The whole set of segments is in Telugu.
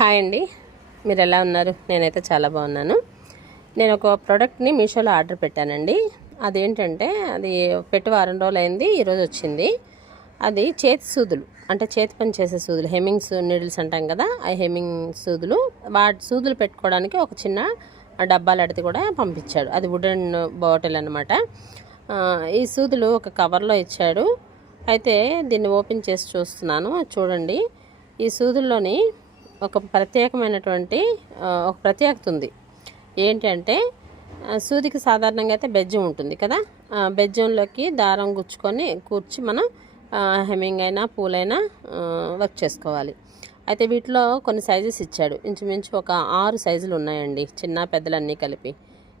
హాయ్ అండి. మీరు ఎలా ఉన్నారు? నేనైతే చాలా బాగున్నాను. నేను ఒక ప్రోడక్ట్ని మీషోలో ఆర్డర్ పెట్టానండి. అదేంటంటే అది పెట్టి వారం రోజులు అయింది ఈరోజు వచ్చింది. అది చేతి సూదులు అంటే చేతి పని చేసే సూదులు హెమ్మింగ్స్ నీడిల్స్ అంటాం కదా ఆ హెమ్మింగ్ సూదులు. వాటి సూదులు పెట్టుకోవడానికి ఒక చిన్న డబ్బాలు అడితే కూడా పంపించాడు. అది వుడెన్ బాటిల్ అనమాట ఈ సూదులు ఒక కవర్లో ఇచ్చాడు. అయితే దీన్ని ఓపెన్ చేసి చూస్తున్నాను. చూడండి. ఈ సూదుల్లోని ఒక ప్రత్యేకమైనటువంటి ఒక ప్రత్యేకత ఉంది. ఏంటంటే సూదికి సాధారణంగా అయితే బెజ్జం ఉంటుంది కదా? బెజ్జంలోకి దారం గుచ్చుకొని కూర్చి మనం హెమింగ్ హెమ్మింగ్ అయినా పూలైనా వర్క్ చేసుకోవాలి. అయితే వీటిలో కొన్ని సైజెస్ ఇచ్చాడు. ఇంచుమించు ఒక ఆరు సైజులు ఉన్నాయండి చిన్న పెద్దలన్నీ కలిపి.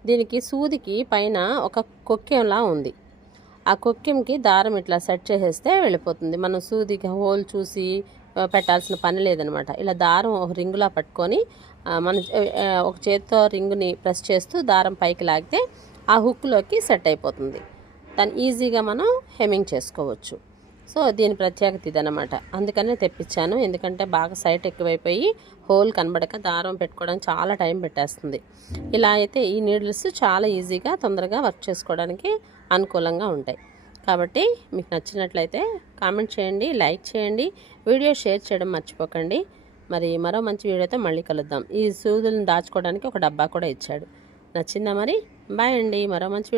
దీనికి సూదికి పైన ఒక కొక్కెంలా ఉంది. ఆ కొక్కెంకి దారం ఇట్లా సెట్ చేసేస్తే వెళ్ళిపోతుంది. మనం సూదికి హోల్ చూసి పెట్టాల్సిన పని లేదనమాట. ఇలా దారం ఒక రింగులా పట్టుకొని మన ఒక చేతితో రింగుని ప్రెస్ చేస్తూ దారం పైకి లాగితే ఆ హుక్లోకి సెట్ అయిపోతుంది. దాన్ని ఈజీగా మనం హెమ్మింగ్ చేసుకోవచ్చు. సో దీని ప్రత్యేకత ఇదనమాట అందుకనే తెప్పించాను. ఎందుకంటే బాగా సైట్ ఎక్కువైపోయి హోల్ కనబడక దారం పెట్టుకోవడానికి చాలా టైం పెట్టేస్తుంది. ఇలా అయితే ఈ నీడిల్స్ చాలా ఈజీగా తొందరగా వర్క్ చేసుకోవడానికి అనుకూలంగా ఉంటాయి. కాబట్టి మీకు నచ్చినట్లయితే కామెంట్ చేయండి లైక్ చేయండి వీడియో షేర్ చేయడం మర్చిపోకండి. మరి మరో మంచి వీడియోతో మళ్ళీ కలుద్దాం. ఈ సూదులను దాచుకోవడానికి ఒక డబ్బా కూడా ఇచ్చాడు. నచ్చిందా మరి? బాయ్ అండి. మరో మంచి